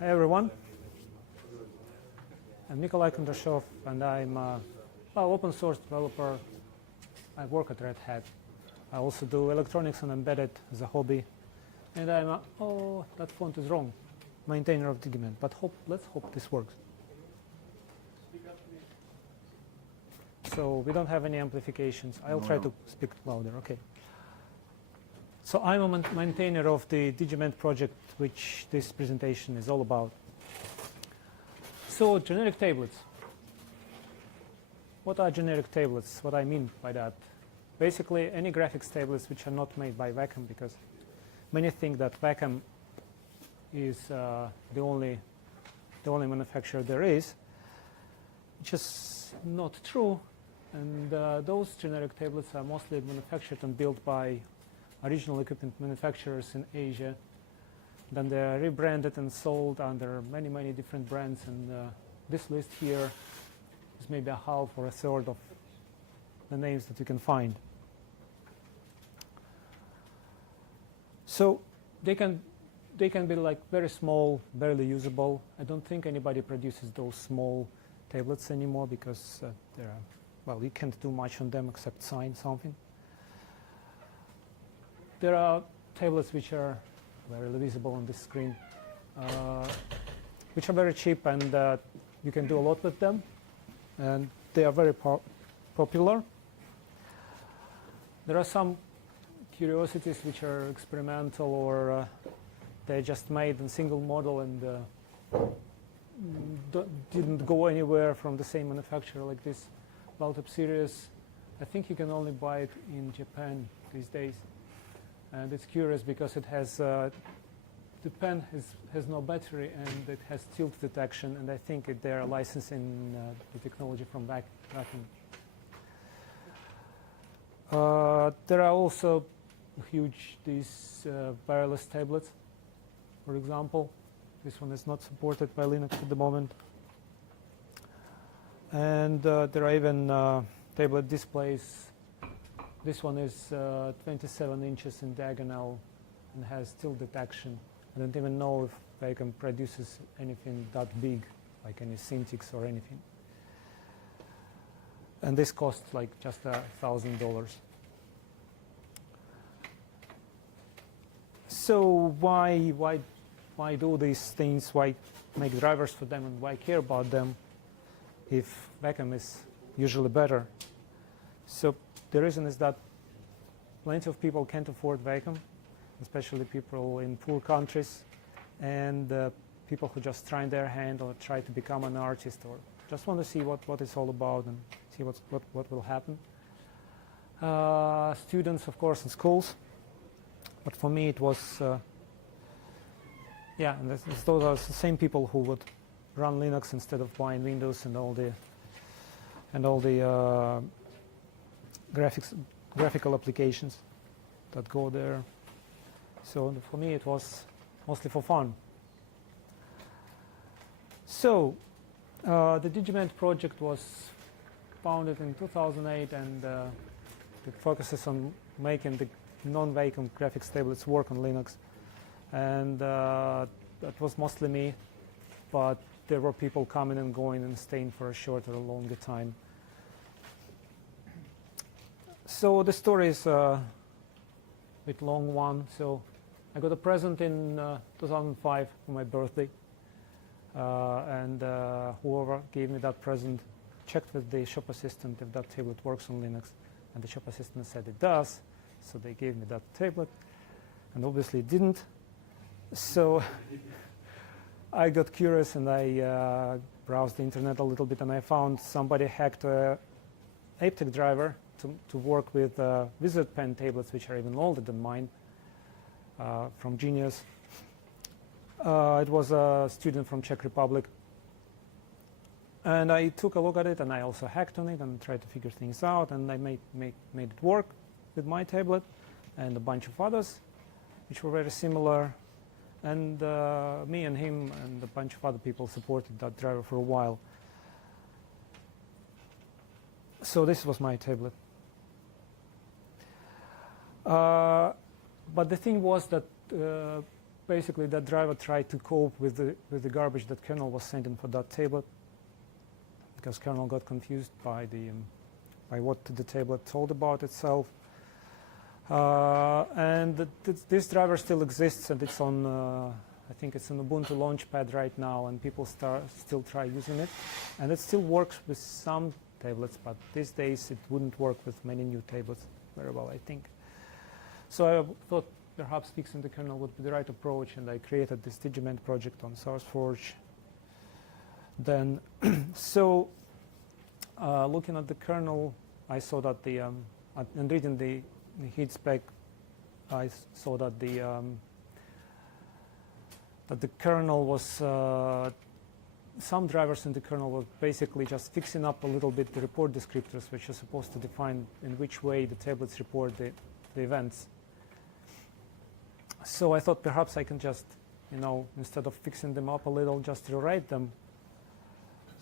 Hi everyone. I'm Nikolai Kondrashov, and I'm an open source developer. I work at Red Hat. I also do electronics and embedded as a hobby. And I'm oh, that font is wrong, maintainer of DIGImend. But let's hope this works. So we don't have any amplifications. I'll try to speak louder. Okay. So I'm a maintainer of the DIGImend project, which this presentation is all about. So generic tablets. What are generic tablets? What I mean by that? Basically, any graphics tablets which are not made by Wacom, because many think that Wacom is the only manufacturer there is, which is not true. And those generic tablets are mostly manufactured and built by original equipment manufacturers in Asia. Then they are rebranded and sold under many, many different brands. And this list here is maybe a half or a third of the names that you can find. So they can be like very small, barely usable. I don't think anybody produces those small tablets anymore because you can't do much on them except sign something. There are tablets which are very visible on this screen, which are very cheap, and you can do a lot with them, and they are very popular. There are some curiosities which are experimental, or they're just made in single model and didn't go anywhere from the same manufacturer, like this Baltop series. I think you can only buy it in Japan these days. And it's curious because it has the pen has no battery and it has tilt detection, and I think they are licensing the technology from Wacom. There are also these wireless tablets. For example, this one is not supported by Linux at the moment. And there are even tablet displays. This one is 27 inches in diagonal and has tilt detection. I don't even know if Wacom produces anything that big, like any Cintiq or anything. And this costs like just $1,000. So why do these things? Why make drivers for them, and why care about them if Wacom is usually better? So the reason is that plenty of people can't afford Wacom, especially people in poor countries, and people who just try their hand or try to become an artist or just want to see what it's all about and see what will happen. Students, of course, in schools. But for me, it was, and those are the same people who would run Linux instead of buying Windows and all the graphical applications that go there. So for me, it was mostly for fun. So the DIGImend project was founded in 2008, and it focuses on making the non-Wacom graphics tablets work on Linux. And that was mostly me, but there were people coming and going and staying for a shorter or longer time. So the story is a bit long one. So I got a present in 2005 for my birthday, and whoever gave me that present checked with the shop assistant if that tablet works on Linux, and the shop assistant said it does. So they gave me that tablet, and obviously it didn't. So I got curious, and I browsed the internet a little bit, and I found somebody hacked a APTEC driver to work with Wizard Pen tablets, which are even older than mine, from Genius. It was a student from Czech Republic. And I took a look at it, and I also hacked on it and tried to figure things out, and I made it work with my tablet and a bunch of others, which were very similar. And me and him and a bunch of other people supported that driver for a while. So this was my tablet. But the thing was that basically that driver tried to cope with the garbage that kernel was sending for that tablet, because kernel got confused by what the tablet told about itself. And this driver still exists, and it's on, I think it's an Ubuntu Launchpad right now, and people still try using it. And it still works with some tablets, but these days it wouldn't work with many new tablets very well, I think. So I thought perhaps fixing the kernel would be the right approach, and I created this DIGImend project on SourceForge. Then, so looking at the kernel, I saw that and reading the heat spec, I saw that the kernel was, some drivers in the kernel were basically just fixing up a little bit the report descriptors, which are supposed to define in which way the tablets report the events. So I thought perhaps I can just, instead of fixing them up a little, just rewrite them.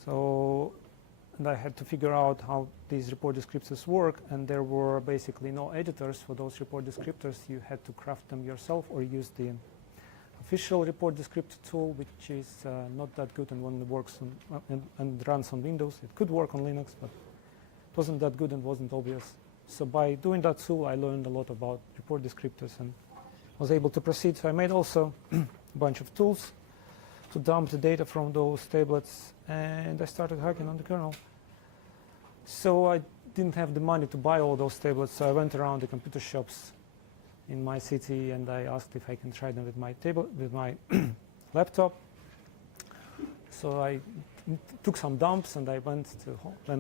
So, and I had to figure out how these report descriptors work, and there were basically no editors for those report descriptors. You had to craft them yourself or use the official report descriptor tool, which is not that good and only works on, and runs on Windows. It could work on Linux, but it wasn't that good and wasn't obvious. So by doing that tool, I learned a lot about report descriptors and was able to proceed. So I made also a bunch of tools to dump the data from those tablets, and I started hacking on the kernel. So I didn't have the money to buy all those tablets, so I went around the computer shops in my city, and I asked if I can try them with my laptop. So I took some dumps, and I went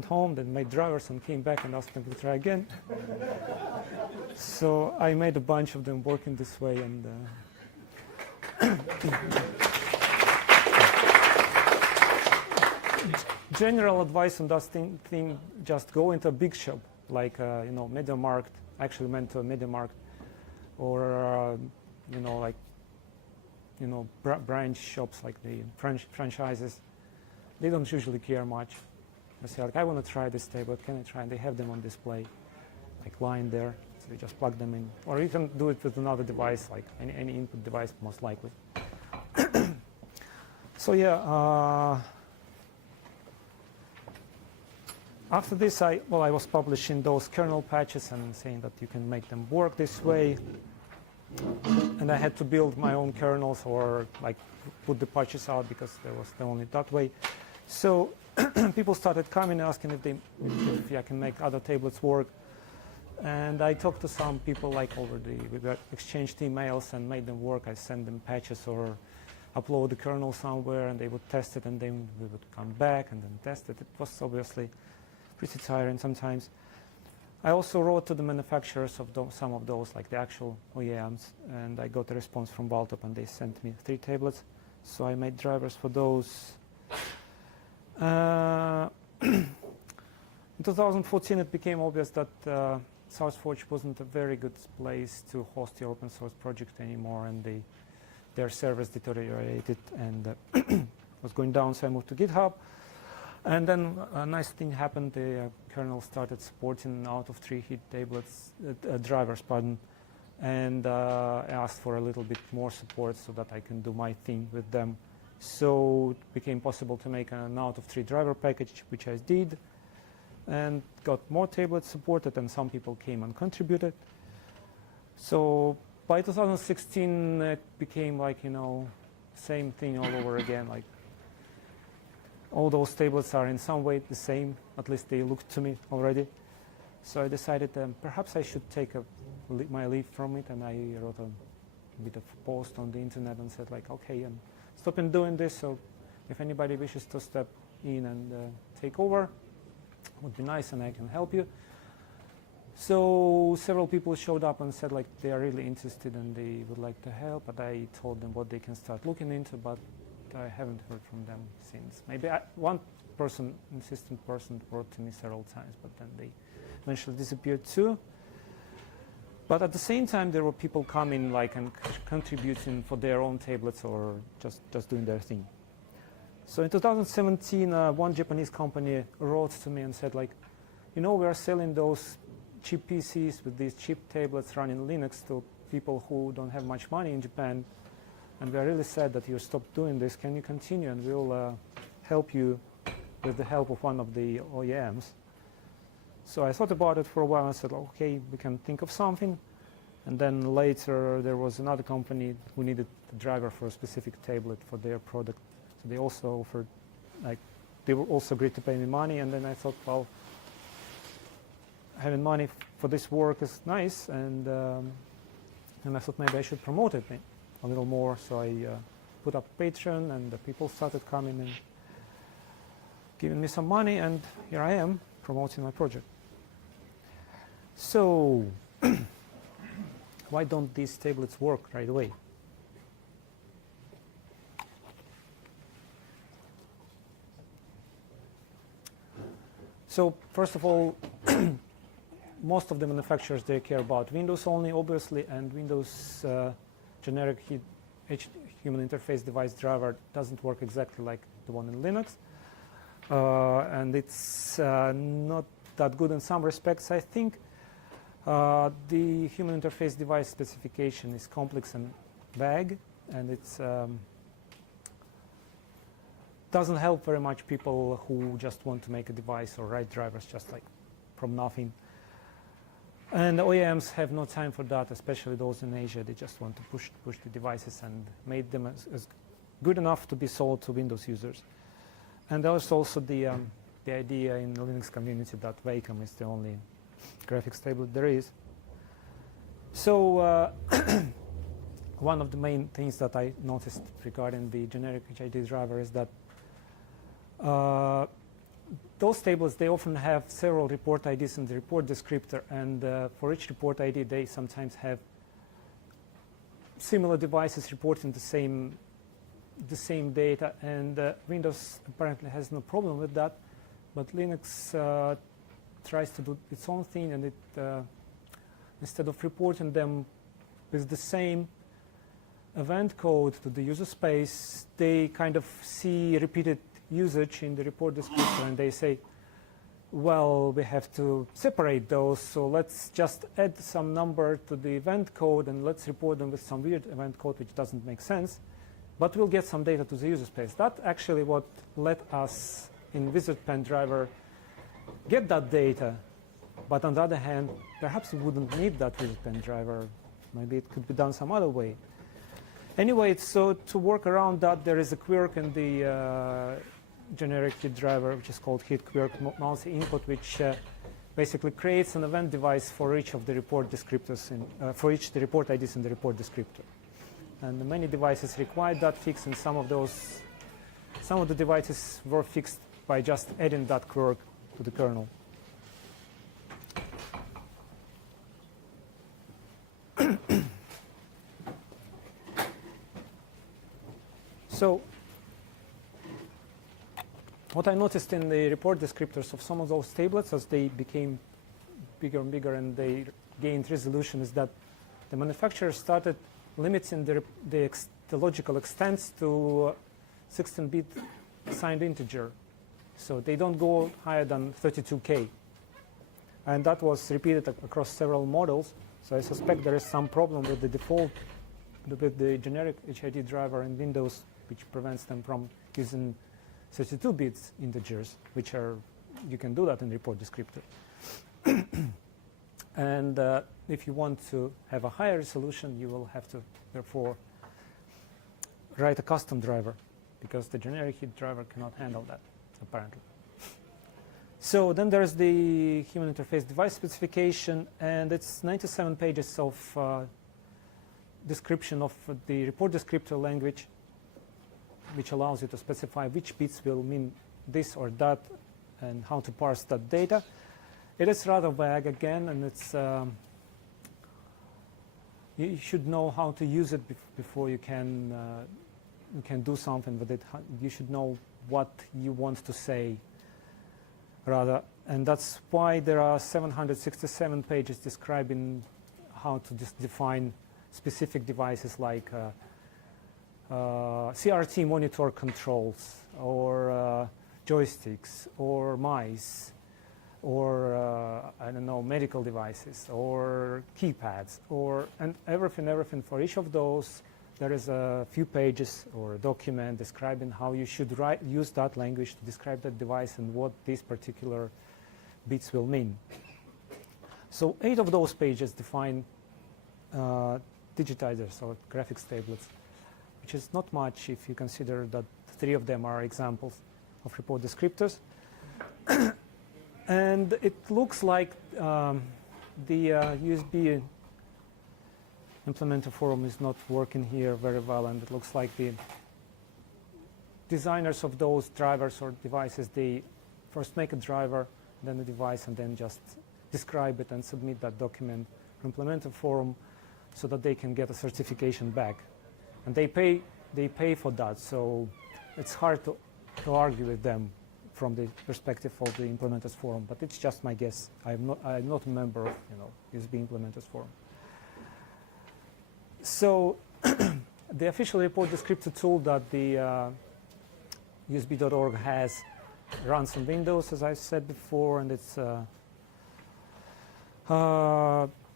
home, then made drivers, and came back and asked them to try again. So I made a bunch of them working this way, and general advice on that thing, just go into a big shop, like MediaMarkt. I actually went to a MediaMarkt, or branch shops like the franchises. They don't usually care much. They say, like, I want to try this tablet. Can I try? And they have them on display, like lying there. So you just plug them in, or you can do it with another device, like any input device, most likely. So yeah. After this, I was publishing those kernel patches and saying that you can make them work this way. And I had to build my own kernels, or like put the patches out, because there was only that way. So people started coming asking if I can make other tablets work. And I talked to some people, like we exchanged emails and made them work. I sent them patches or upload the kernel somewhere, and they would test it, and then we would come back and then test it. It was obviously pretty tiring sometimes. I also wrote to the manufacturers of some of those, like the actual OEMs, and I got a response from Baltop, and they sent me 3 tablets. So I made drivers for those. In 2014, it became obvious that SourceForge wasn't a very good place to host your open source project anymore, and their servers deteriorated and was going down, so I moved to GitHub. And then a nice thing happened. The kernel started supporting out of 3 heat tablets, drivers, pardon, and I asked for a little bit more support so that I can do my thing with them. So it became possible to make an out of 3 driver package, which I did, and got more tablets supported, and some people came and contributed. So by 2016, it became like, same thing all over again. Like, all those tablets are in some way the same, at least they look to me already. So I decided perhaps I should take my leave from it, and I wrote a bit of a post on the internet and said, like, okay, I'm stopping doing this, so if anybody wishes to step in and take over, it would be nice, and I can help you. So several people showed up and said, like, they are really interested and they would like to help, but I told them what they can start looking into, but I haven't heard from them since. Maybe one person, insistent person, wrote to me several times, but then they eventually disappeared too. But at the same time, there were people coming, like, and contributing for their own tablets or just doing their thing. So in 2017, one Japanese company wrote to me and said, like, we are selling those cheap PCs with these cheap tablets running Linux to people who don't have much money in Japan. and we are really sad that you stopped doing this. Can you continue? And we'll help you with the help of one of the OEMs. So I thought about it for a while. I said, okay, we can think of something. And then later, there was another company who needed a driver for a specific tablet for their product. So they also offered, like, they were also agreed to pay me money. And then I thought, well, having money for this work is nice. And I thought maybe I should promote it a little more. So I put up Patreon, and the people started coming and giving me some money. And here I am promoting my project. So why don't these tablets work right away? So first of all, most of the manufacturers, they care about Windows only, obviously, and Windows generic human interface device driver doesn't work exactly like the one in Linux. And it's not that good in some respects, I think. The human interface device specification is complex and vague, and it's doesn't help very much people who just want to make a device or write drivers just like from nothing. And the OEMs have no time for that, especially those in Asia. They just want to push the devices and make them as good enough to be sold to Windows users. And there's also the idea in the Linux community that Wacom is the only graphics tablet there is. So one of the main things that I noticed regarding the generic HID driver is that those tablets, they often have several report IDs in the report descriptor, and for each report ID, they sometimes have similar devices reporting the same data, and Windows apparently has no problem with that, but Linux tries to do its own thing, and it instead of reporting them with the same event code to the user space, they kind of see repeated usage in the report descriptor, and they say, well, we have to separate those, so let's just add some number to the event code and let's report them with some weird event code which doesn't make sense, but we'll get some data to the user space. That's actually what let us in WizardPen driver get that data, but on the other hand, perhaps we wouldn't need that WizardPen driver. Maybe it could be done some other way. Anyway, so to work around that, there is a quirk in the generic HID driver, which is called HID quirk multi-input, which basically creates an event device for each of the report descriptors, for each the report IDs in the report descriptor. And many devices required that fix, and some of the devices were fixed by just adding that quirk to the kernel. So what I noticed in the report descriptors of some of those tablets as they became bigger and bigger and they gained resolution is that the manufacturers started limiting the logical extents to 16-bit signed integer. So they don't go higher than 32K. And that was repeated across several models. So I suspect there is some problem with the default, with the generic HID driver in Windows, which prevents them from using 32 bits integers, which are, you can do that in the report descriptor. And if you want to have a higher resolution, you will have to, therefore, write a custom driver, because the generic HID driver cannot handle that, apparently. So then there's the human interface device specification, and it's 97 pages of description of the report descriptor language, which allows you to specify which bits will mean this or that and how to parse that data. It is rather vague again, and it's you should know how to use it before you can do something with it. You should know what you want to say, rather, and that's why there are 767 pages describing how to define specific devices like CRT monitor controls, or joysticks, or mice, or I don't know, medical devices, or keypads, and everything for each of those there is a few pages or a document describing how you should use that language to describe that device and what these particular bits will mean. So 8 of those pages define digitizers or graphics tablets, which is not much if you consider that 3 of them are examples of report descriptors. And it looks like the USB implementer forum is not working here very well, and it looks like the designers of those drivers or devices, they first make a driver, then a device, and then just describe it and submit that document for implementer forum so that they can get a certification back. And they pay for that, so it's hard to argue with them from the perspective of the implementers forum, but it's just my guess. I'm not a member of USB implementers forum. So the official report descriptor tool that the USB.org has runs on Windows, as I said before, and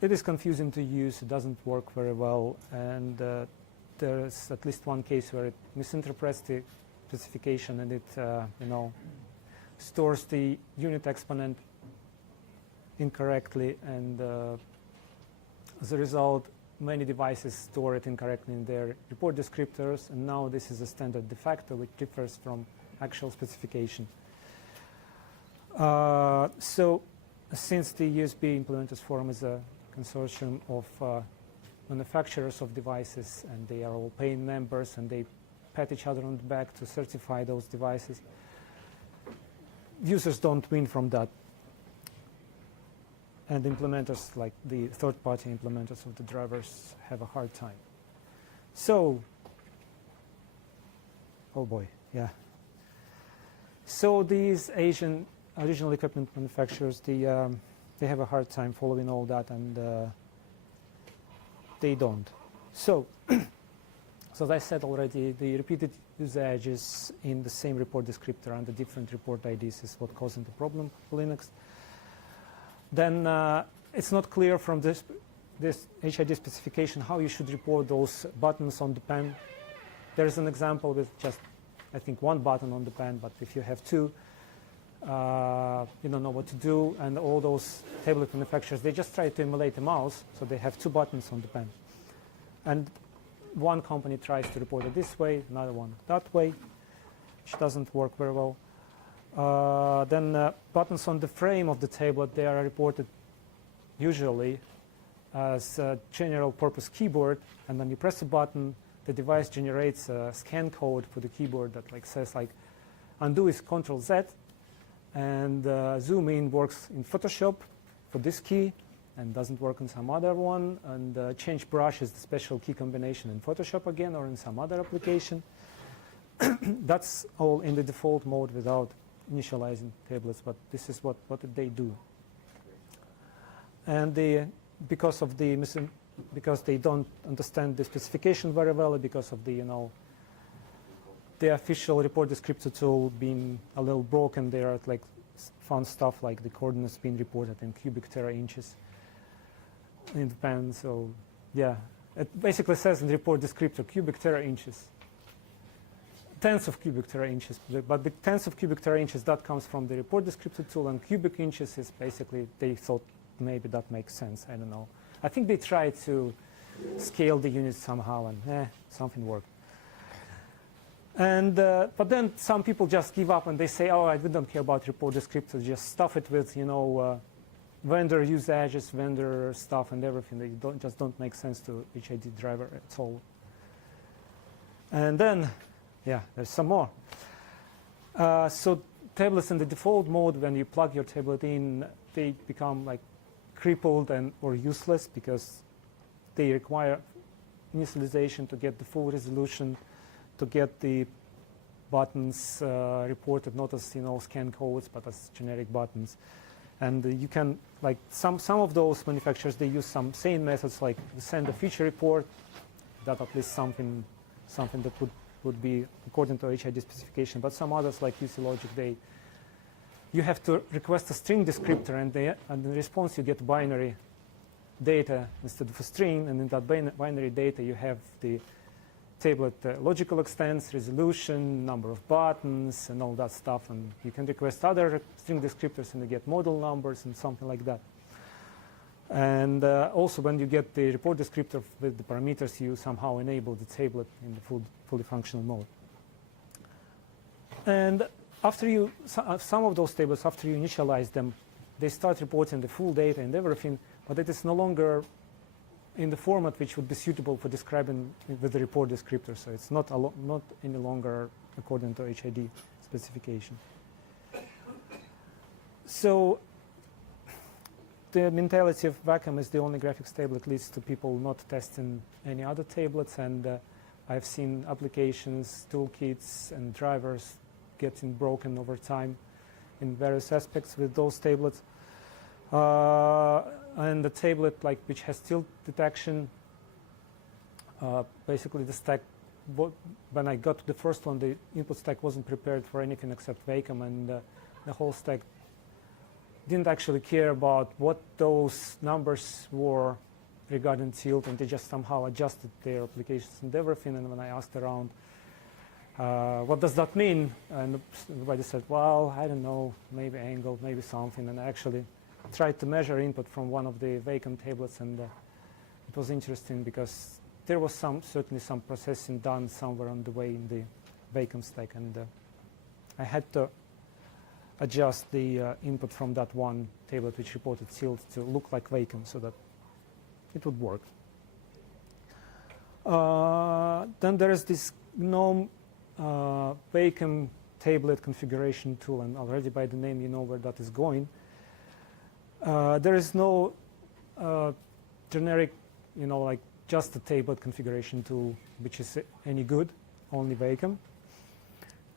it is confusing to use. It doesn't work very well, and there is at least one case where it misinterprets the specification, and it stores the unit exponent incorrectly, and as a result, many devices store it incorrectly in their report descriptors, and now this is a standard de facto, which differs from actual specification. So since the USB Implementers Forum is a consortium of manufacturers of devices, and they are all paying members, and they pat each other on the back to certify those devices, users don't win from that. And implementers, like the third-party implementers of the drivers, have a hard time. So, oh boy, yeah. So these Asian original equipment manufacturers, they have a hard time following all that, and they don't. So, so as I said already, the repeated usages in the same report descriptor and the different report IDs is what causing the problem for Linux. Then it's not clear from this HID specification how you should report those buttons on the pen. There is an example with just, I think, 1 button on the pen, but if you have 2, you don't know what to do. And all those tablet manufacturers, they just try to emulate a mouse, so they have 2 buttons on the pen. And one company tries to report it this way, another one that way, which doesn't work very well. Then buttons on the frame of the tablet, they are reported usually as a general purpose keyboard, and when you press a button, the device generates a scan code for the keyboard that says undo is Control Z, and zoom in works in Photoshop for this key and doesn't work on some other one, and change brush is the special key combination in Photoshop again or in some other application. That's all in the default mode without initializing tablets, but this is what they do. And because they don't understand the specification very well, because of the official report descriptor tool being a little broken, there are fun stuff like the coordinates being reported in cubic tera inches in the pen. So yeah, it basically says in the report descriptor cubic tera inches. Tens of cubic tera inches, but the tens of cubic tera inches, that comes from the report descriptor tool, and cubic inches is basically, they thought maybe that makes sense, I don't know. I think they tried to scale the units somehow, and something worked. And but then some people just give up and they say, oh, I don't care about report descriptors, just stuff it with vendor usages, vendor stuff, and everything. They just don't make sense to HID driver at all. And then, yeah, there's some more. So tablets in the default mode, when you plug your tablet in, they become crippled or useless because they require initialization to get the full resolution, to get the buttons reported not as scan codes but as generic buttons. And you can some of those manufacturers, they use some sane methods like send a feature report, that at least something that would be according to HID specification. But some others like UC Logic, you have to request a string descriptor, and in response you get binary data instead of a string, and in that binary data you have the tablet logical extents, resolution, number of buttons, and all that stuff. And you can request other string descriptors and you get model numbers and something like that. And also when you get the report descriptor with the parameters, you somehow enable the tablet in the fully functional mode. And after you, some of those tables, after you initialize them, they start reporting the full data and everything, but it is no longer in the format which would be suitable for describing with the report descriptor. So it's not any longer according to HID specification. So the mentality of Wacom is the only graphics tablet leads to people not testing any other tablets. And I've seen applications, toolkits, and drivers getting broken over time in various aspects with those tablets. And the tablet which has tilt detection, basically the stack, when I got to the first one, the input stack wasn't prepared for anything except Wacom, and the whole stack didn't actually care about what those numbers were regarding tilt, and they just somehow adjusted their applications and everything. And when I asked around, what does that mean? And everybody said, well, I don't know, maybe angle, maybe something. And I actually tried to measure input from one of the Wacom tablets, and it was interesting because there was certainly some processing done somewhere on the way in the Wacom stack, and I had to adjust the input from that one tablet which reported tilt to look like Wacom so that it would work. Then there is this GNOME Wacom tablet configuration tool, and already by the name you know where that is going. There is no generic, just a tablet configuration tool which is any good, only Wacom.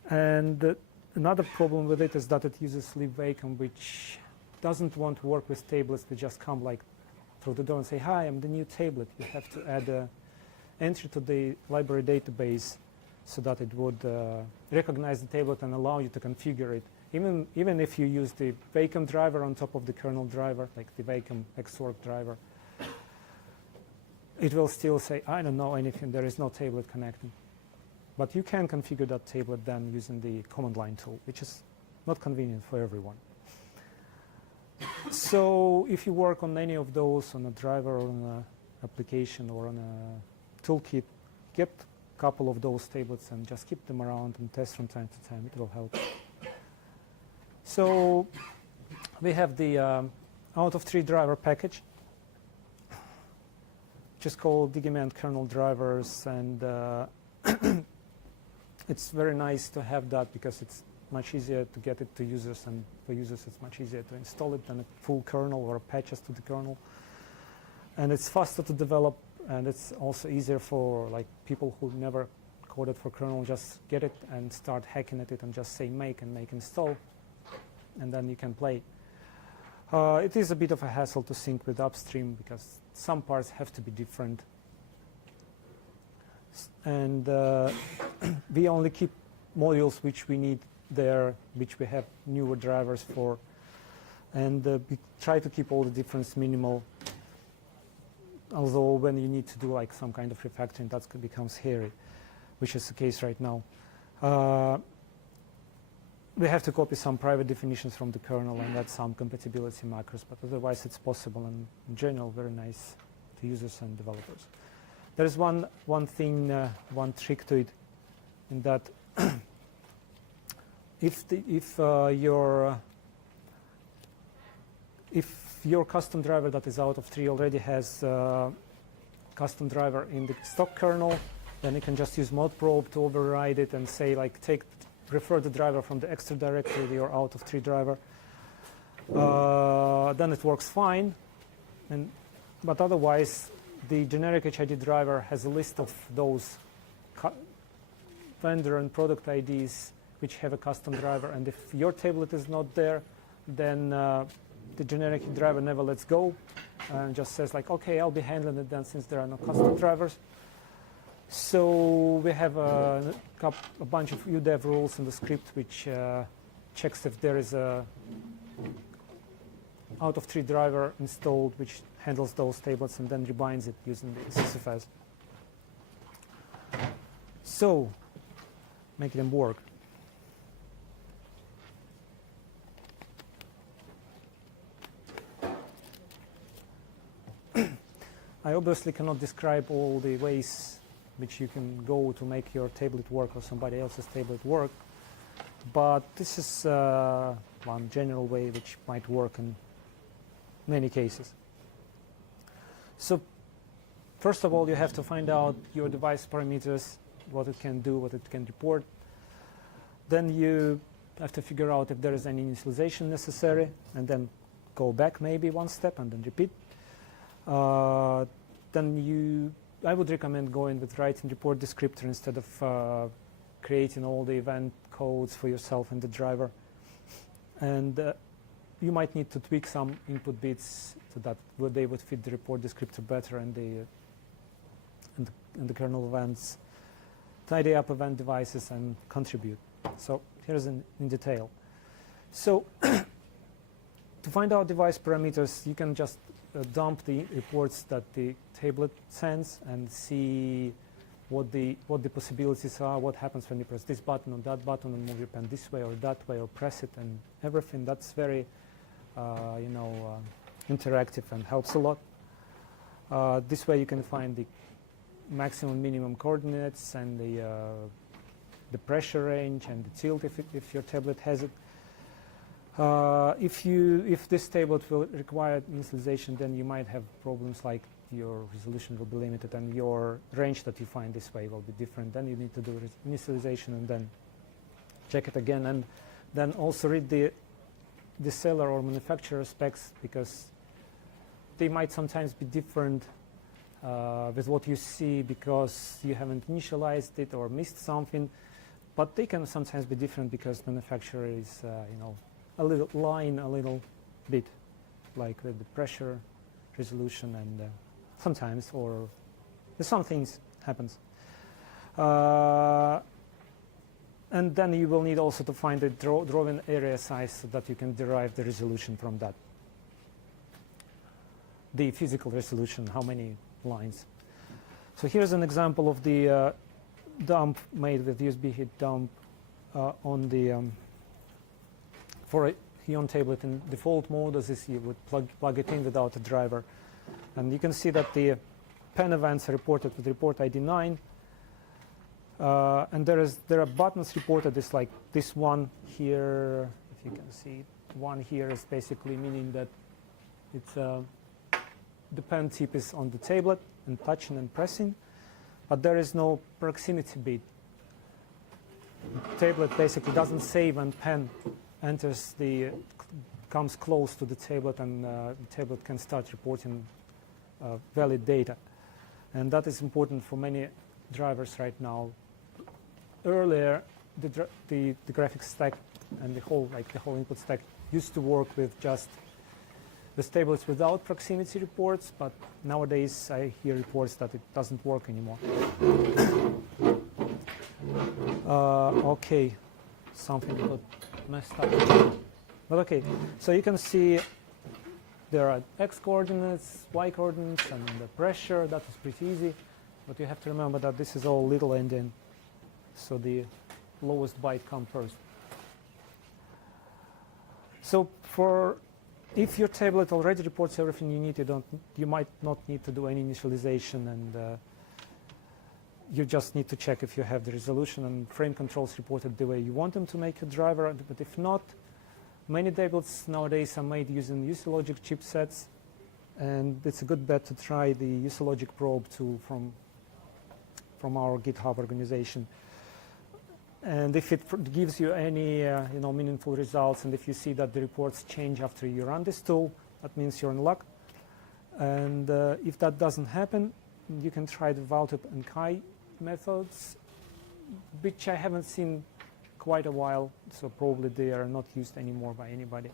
And another problem with it is that it uses libwacom, which doesn't want to work with tablets that just come through the door and say, hi, I'm the new tablet. You have to add an entry to the library database so that it would recognize the tablet and allow you to configure it. Even if you use the Wacom driver on top of the kernel driver, like the Wacom Xwork driver, it will still say, I don't know anything, there is no tablet connected. But you can configure that tablet then using the command line tool, which is not convenient for everyone. So if you work on any of those, on a driver or on an application or on a toolkit, get a couple of those tablets and just keep them around and test from time to time. It will help. So we have the out of 3 driver package, which is called DIGImend kernel drivers, and it's very nice to have that because it's much easier to get it to users, and for users it's much easier to install it than a full kernel or patches to the kernel. And it's faster to develop, and it's also easier for people who never coded for kernel, just get it and start hacking at it and just say make and make install, and then you can play. It is a bit of a hassle to sync with upstream because some parts have to be different. And we only keep modules which we need there, which we have newer drivers for. And we try to keep all the difference minimal. Although when you need to do some kind of refactoring, that becomes hairy, which is the case right now. We have to copy some private definitions from the kernel and add some compatibility macros, but otherwise it's possible, and in general very nice to users and developers. There is one thing, one trick to it, in that if your custom driver that is out of 3 already has custom driver in the stock kernel, then you can just use modprobe to override it and say refer the driver from the extra directory to your out of 3 driver. Then it works fine, but otherwise the generic HID driver has a list of those vendor and product IDs which have a custom driver, and if your tablet is not there, then the generic driver never lets go and just says okay, I'll be handling it then since there are no custom drivers. So we have a bunch of udev rules in the script which checks if there is a out of 3 driver installed which handles those tablets and then rebinds it using the SysFS. So, make them work. I obviously cannot describe all the ways which you can go to make your tablet work or somebody else's tablet work, but this is one general way which might work in many cases. So first of all, you have to find out your device parameters, what it can do, what it can report. Then you have to figure out if there is any initialization necessary, and then go back maybe one step and then repeat. Then I would recommend going with writing report descriptor instead of creating all the event codes for yourself and the driver. And you might need to tweak some input bits so that they would fit the report descriptor better and the kernel events, tidy up event devices, and contribute. So here's in detail. So to find out device parameters, you can just dump the reports that the tablet sends and see what the possibilities are, what happens when you press this button or that button and move your pen this way or that way or press it and everything. That's very interactive and helps a lot. This way you can find the maximum minimum coordinates and the pressure range and the tilt if your tablet has it. If this tablet will require initialization, then you might have problems like your resolution will be limited and your range that you find this way will be different. Then you need to do initialization and then check it again, and then also read the seller or manufacturer specs, because they might sometimes be different with what you see because you haven't initialized it or missed something, but they can sometimes be different because manufacturer is a little bit, like with the pressure, resolution, and sometimes, or some things happens. And then you will need also to find the drawing area size so that you can derive the resolution from that. The physical resolution, how many lines. So here's an example of the dump made with USB heat dump on the for a Xeon tablet in default mode. As is, you would plug it in without a driver. And you can see that the pen events are reported with report ID 9. And there are buttons reported. It's like this one here, if you can see it. One here is basically meaning that it's the pen tip is on the tablet and touching and pressing, but there is no proximity bit. The tablet basically doesn't save when pen comes close to the tablet, and the tablet can start reporting valid data. And that is important for many drivers right now. Earlier, the graphics stack and the whole input stack used to work with just the tablets without proximity reports, but nowadays I hear reports that it doesn't work anymore. Okay, something got messed up. But okay, so you can see there are X coordinates, Y coordinates, and the pressure. That is pretty easy, but you have to remember that this is all little endian, so the lowest byte comes first. So if your tablet already reports everything you need, you might not need to do any initialization, and you just need to check if you have the resolution and frame controls reported the way you want them to make a driver. But if not, many tablets nowadays are made using USLogic chipsets, and it's a good bet to try the USLogic probe tool from our GitHub organization. And if it gives you any meaningful results, and if you see that the reports change after you run this tool, that means you're in luck. And if that doesn't happen, you can try the Valtop and Kai methods, which I haven't seen quite a while, so probably they are not used anymore by anybody.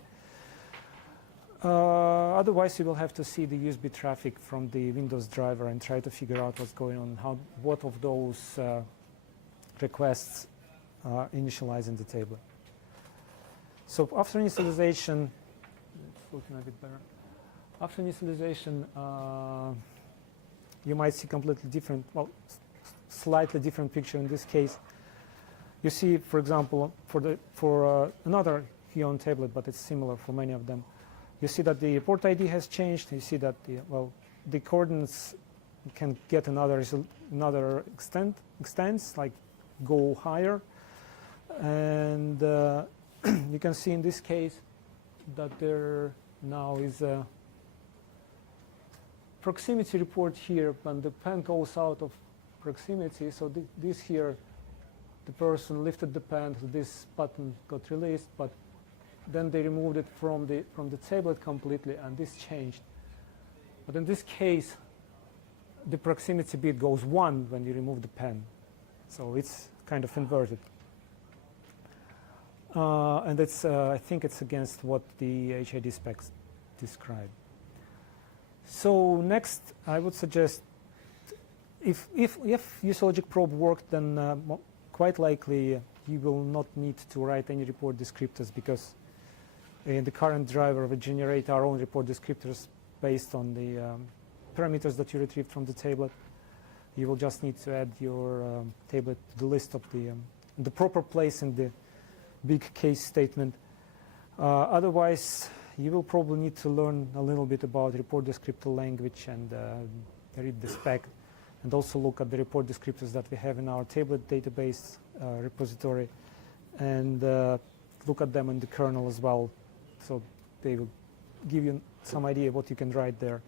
Otherwise, you will have to see the USB traffic from the Windows driver and try to figure out what's going on, what of those requests initializing the tablet. So after initialization, it's looking a bit better. After initialization, you might see completely different. Well, slightly different picture in this case. You see, for example, for another Xeon tablet, but it's similar for many of them. You see that the port ID has changed. You see that the coordinates can get another extents, like go higher, and you can see in this case that there now is a proximity report here, and the pen goes out of proximity. So this here, the person lifted the pen, so this button got released, but then they removed it from the tablet completely, and this changed. But in this case, the proximity bit goes 1 when you remove the pen, so it's kind of inverted. And it's I think it's against what the HID specs describe. So next, I would suggest if useLogic probe worked, then quite likely you will not need to write any report descriptors, because in the current driver we generate our own report descriptors based on the parameters that you retrieved from the tablet. You will just need to add your tablet to the list of the proper place in the big case statement. Otherwise, you will probably need to learn a little bit about report descriptor language and read the spec, and also look at the report descriptors that we have in our tablet database repository, and look at them in the kernel as well, so they will give you some idea what you can write there.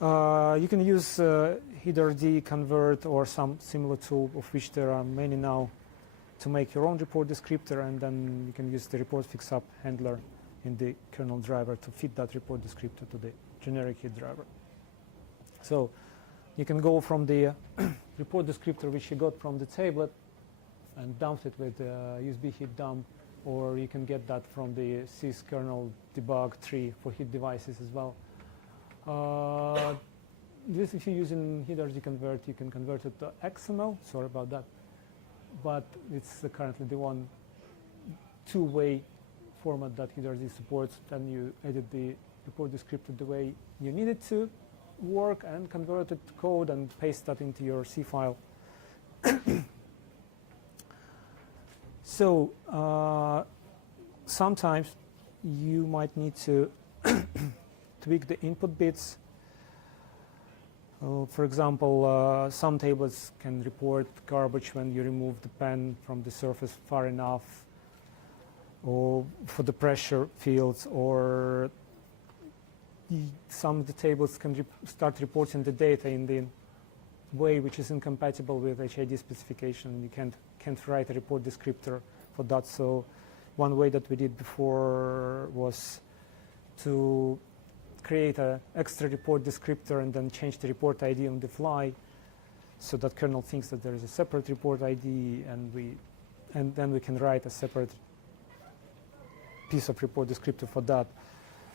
You can use either DIGImend or some similar tool, of which there are many now, to make your own report descriptor, and then you can use the report fix-up handler in the kernel driver to fit that report descriptor to the generic hit driver. So you can go from the report descriptor which you got from the tablet and dumped it with USB hit dump, or you can get that from the sys kernel debug tree for hit devices as well. This, if you're using DIGImend, you can convert it to XML. Sorry about that, but it's currently the one two-way format that DIG supports. Then you edit the report descriptor the way you need it to work, and convert it to code and paste that into your C file. So sometimes you might need to tweak the input bits. For example, some tablets can report garbage when you remove the pen from the surface far enough, or for the pressure fields, or some of the tables can start reporting the data in the way which is incompatible with HID specification. You can't write a report descriptor for that. So one way that we did before was to create an extra report descriptor and then change the report ID on the fly, so that kernel thinks that there is a separate report ID, and then we can write a separate piece of report descriptor for that.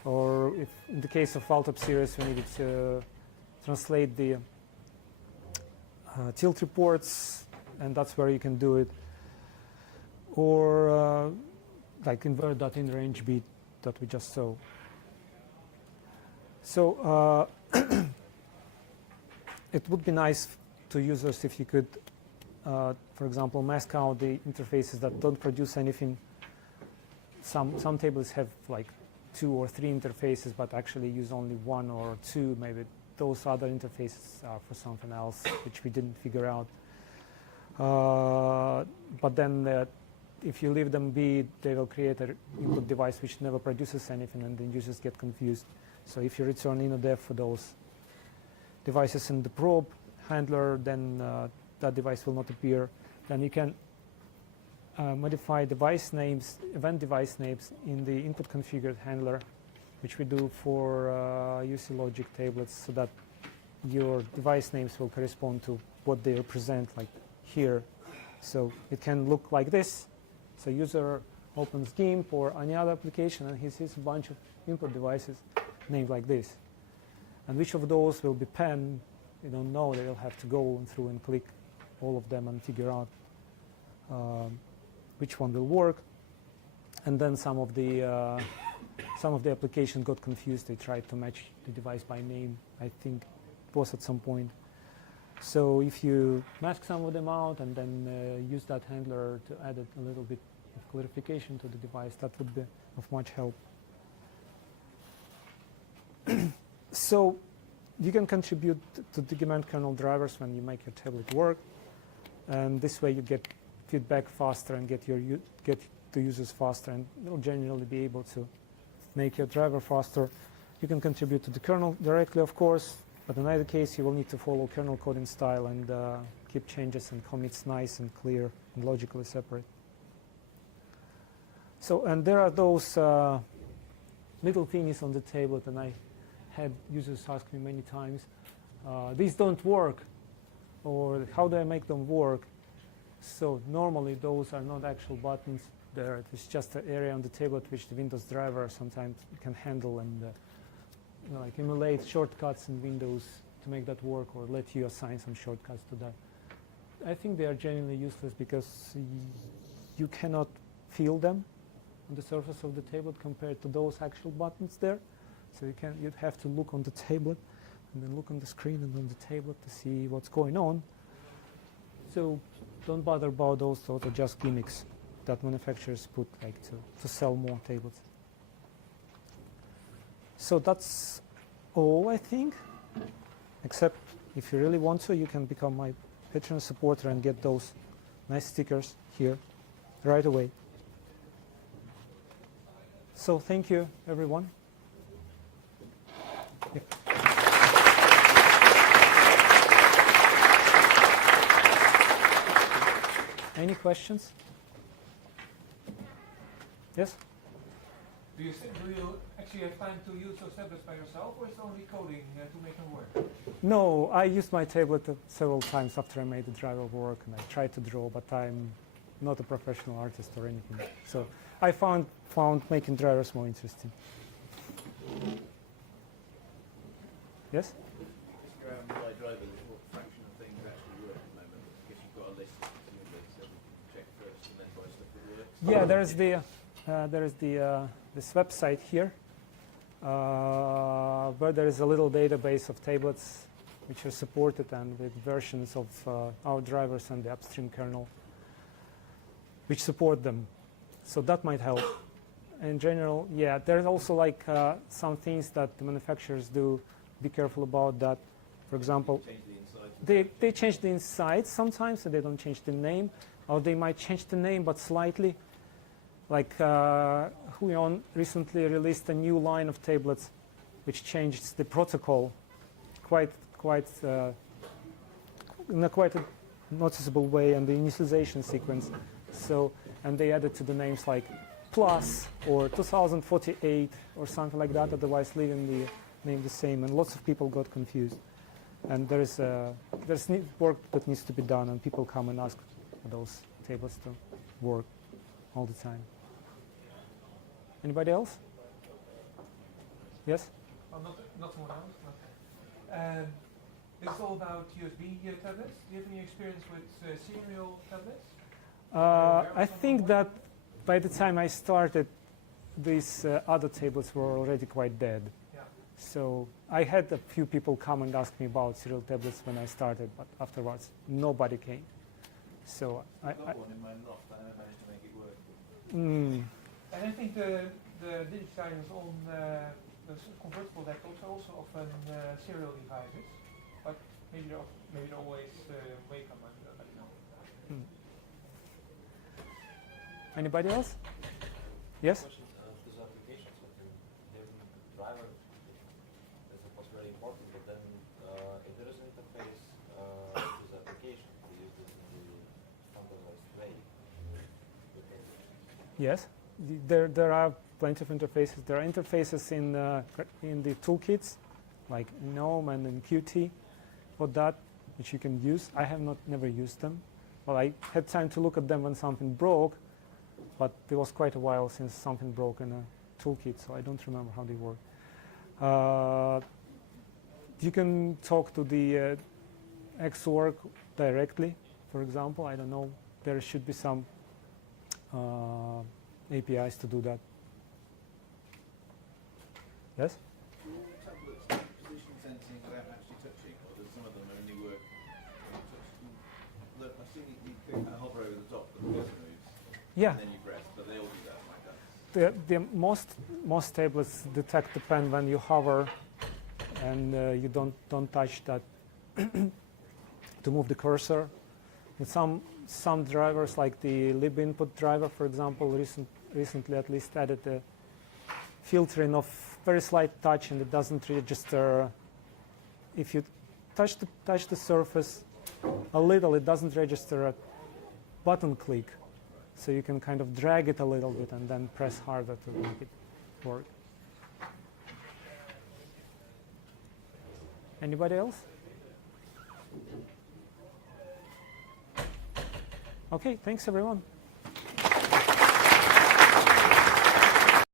Or if in the case of Altop series we needed to translate the tilt reports, and that's where you can do it. Or like invert that in range bit that we just saw. So it would be nice to users if you could, for example, mask out the interfaces that don't produce anything. Some tables have like 2 or 3 interfaces, but actually use only 1 or 2. Maybe those other interfaces are for something else, which we didn't figure out. But then if you leave them be, they will create an input device which never produces anything, and then users get confused. So if you return inodef for those devices in the probe handler, then that device will not appear. Then you can modify device names, event device names in the input configured handler, which we do for useLogic tablets, so that your device names will correspond to what they represent, like here. So it can look like this. So user opens GIMP or any other application, and he sees a bunch of input devices named like this. And which of those will be pen, you don't know. They'll have to go through and click all of them and figure out which one will work. And then some of the application got confused. They tried to match the device by name, I think it was at some point. So if you mask some of them out and then use that handler to add a little bit of clarification to the device, that would be of much help. So you can contribute to DIGImend kernel drivers when you make your tablet work, and this way you get feedback faster and get the users faster, and they'll generally be able to make your driver faster. You can contribute to the kernel directly, of course, but in either case you will need to follow kernel coding style and keep changes and commits nice and clear and logically separate. So, and there are those little thingies on the tablet, and I had users ask me many times, these don't work, or how do I make them work? So normally those are not actual buttons there. It's just an area on the tablet which the Windows driver sometimes can handle and like emulate shortcuts in Windows to make that work, or let you assign some shortcuts to that. I think they are genuinely useless because you cannot feel them on the surface of the tablet compared to those actual buttons there. So you'd have to look on the tablet and then look on the screen and on the tablet to see what's going on. So don't bother about those. Those are just gimmicks that manufacturers put like to sell more tablets. So that's all, I think, except if you really want to, you can become my Patreon supporter and get those nice stickers here right away. So thank you, everyone. Yeah. Any questions? Yes? Do you actually have time to use those tablets by yourself, or is it only coding to make them work? No, I used my tablet several times after I made the driver work, and I tried to draw, but I'm not a professional artist or anything. So I found making drivers more interesting. Yes? Your driver, what fraction of things actually work at the moment? Because you've got a list presumably, so we can check first and then buy stuff that works. Yeah, there is this website here where there is a little database of tablets which are supported and with versions of our drivers and the upstream kernel which support them. So that might help. In general, yeah, there's also like some things that the manufacturers do. Be careful about that. For example, they change the inside sometimes, so they don't change the name, or they might change the name but slightly. Like Huion recently released a new line of tablets which changed the protocol in a quite a noticeable way, and the initialization sequence. So, and they added to the names like plus or 2048 or something like that, otherwise leaving the name the same, and lots of people got confused. And there's work that needs to be done, and people come and ask for those tablets to work all the time. Anybody else? Yes? Well, not someone else. It's all about USB tablets. Do you have any experience with serial tablets? I think that by the time I started, these other tablets were already quite dead. Yeah. So I had a few people come and ask me about serial tablets when I started, but afterwards nobody came. So I've got one in my loft, but I haven't managed to make it work. And I think the DIGImend on the convertible laptops are also often serial devices, but maybe they're always Wacom. I don't know. Anybody else? Yes? Question, those applications with the driver is of course very important, but then if there is an interface to this application, to use this in the standardized way. Yes. There are plenty of interfaces. There are interfaces in the toolkits, like in GNOME and in Qt, for that, which you can use. I have never used them. Well, I had time to look at them when something broke, but it was quite a while since something broke in a toolkit, so I don't remember how they work. You can talk to the Xorg directly, for example. I don't know. There should be some APIs to do that. Yes? Do all tablets do position sensing without actually touching, or does some of them only work Yeah. and then you press, but they all do that like that. The most tablets detect the pen when you hover, and you don't touch that to move the cursor. And some drivers, like the lib input driver, for example, recently at least added a filtering of very slight touch, and it doesn't register. If you touch the surface a little, it doesn't register a button click. So you can kind of drag it a little bit and then press harder to make it work. Anybody else? Okay, thanks everyone.